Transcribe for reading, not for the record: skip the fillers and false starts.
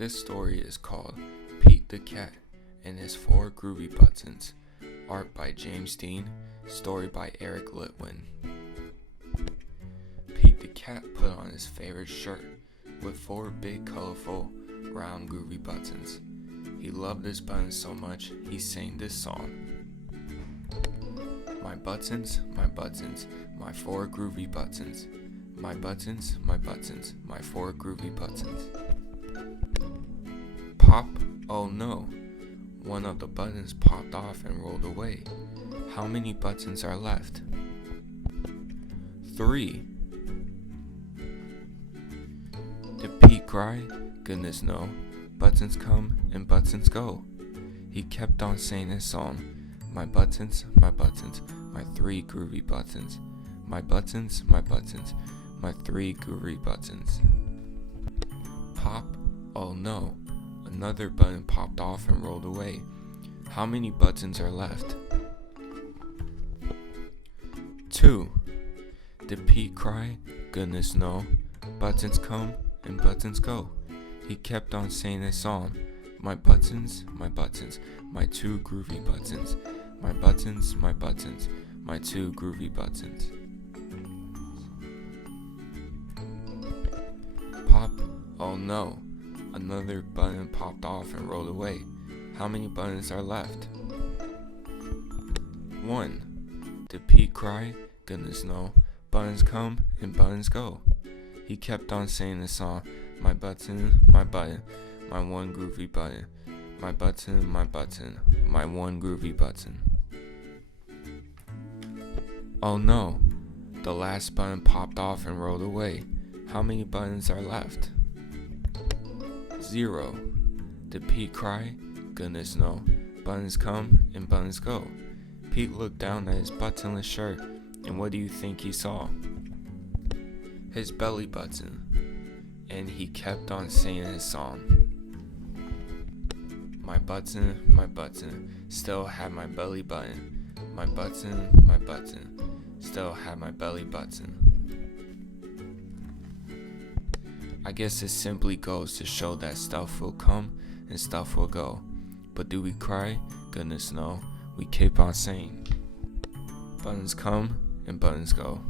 This story is called Pete the Cat and His Four Groovy Buttons. Art by James Dean. Story by Eric Litwin. Pete the Cat put on his favorite shirt with four big, colorful, round, groovy buttons. He loved this button so much, he sang this song. My buttons, my four groovy buttons. My buttons, my four groovy buttons. Pop, oh no, one of the buttons popped off and rolled away. How many buttons are left? 3. Did Pete cry? Goodness no. Buttons come and buttons go. He kept on saying his song. My buttons, my three groovy buttons. My buttons, my three groovy buttons. Pop, oh no, another button popped off and rolled away. How many buttons are left? 2. Did Pete cry? Goodness no. Buttons come and buttons go. He kept on saying his song. My buttons, my two groovy buttons. My buttons, my two groovy buttons. Pop, oh no, another button popped off and rolled away. How many buttons are left? 1. Did Pete cry? Goodness no. Buttons come and buttons go. He kept on saying the song. My button, my one groovy button. My button, my one groovy button. Oh no, the last button popped off and rolled away. How many buttons are left? 0. Did Pete cry? Goodness no. Buttons come and buttons go. Pete looked down at his buttonless shirt, and what do you think he saw? His belly button. And he kept on saying his song. My button, still had my belly button. My button, still had my belly button. I guess it simply goes to show that stuff will come and stuff will go. But do we cry? Goodness no. We keep on saying. Buttons come and buttons go.